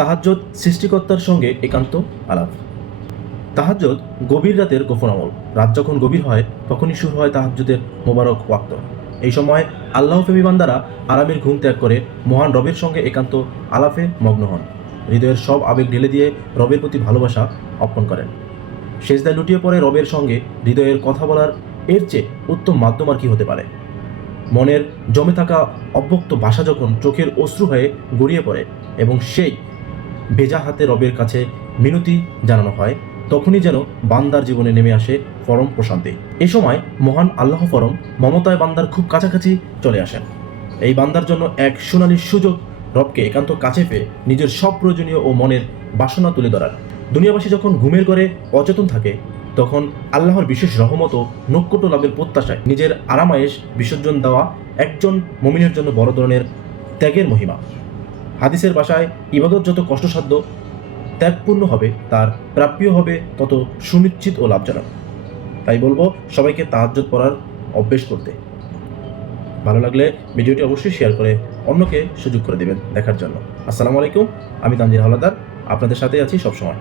তাহাজ্জুদ সৃষ্টিকর্তার সঙ্গে একান্ত আলাপ। তাহাজ্জুদ গভীর রাতের গোপন আমল। রাত যখন গভীর হয় তখনই শুরু হয় তাহাজ্জুদের মোবারক ওয়াক্ত। এই সময় আল্লাহপ্রেমী বান্দারা আরামের ঘুম ত্যাগ করে মহান রবের সঙ্গে একান্ত আলাপে মগ্ন হন। হৃদয়ের সব আবেগ ঢেলে দিয়ে রবের প্রতি ভালোবাসা অর্পণ করেন। সেজদায় লুটিয়ে পড়ে রবের সঙ্গে হৃদয়ের কথা বলার এর চেয়ে উত্তম মাধ্যম আর কি হতে পারে। মনের জমে থাকা অব্যক্ত ভাষা যখন চোখের অশ্রু হয়ে গড়িয়ে পড়ে এবং সেই ভেজা হাতে রবের কাছে মিনতি জানানো হয়, তখনই যেন বান্দার জীবনে নেমে আসে পরম প্রশান্তি। এ সময় মহান আল্লাহ পরম মমতায় বান্দার খুব কাছাকাছি চলে আসেন। এই বান্দার জন্য এক সোনালী সুযোগ রবকে একান্ত কাছে পেয়ে নিজের সব প্রয়োজনীয় ও মনের বাসনা তুলে ধরার। দুনিয়াবাসী যখন ঘুমের ঘরে অচেতন থাকে, তখন আল্লাহর বিশেষ রহমত ও নৈকট্য লাভের প্রত্যাশায় নিজের আরামায়েশ বিসর্জন দেওয়া একজন মুমিনের জন্য বড় ধরনের ত্যাগের মহিমা। হাদিসের ভাষায় ইবাদত যত কষ্টসাধ্য, ত্যাগপূর্ণ হবে তার প্রাপ্য হবে তত সুনিশ্চিত ও লাভজনক। তাই বলবো সবাইকে তাহাজ্জুদ পড়ার অভ্যেস করতে। ভালো লাগলে ভিডিওটি অবশ্যই শেয়ার করে অন্যকে সুযোগ করে দেবেন দেখার জন্য। আসসালামু আলাইকুম, আমি তানজির হাওলাদার, আপনাদের সাথে আছি সবসময়।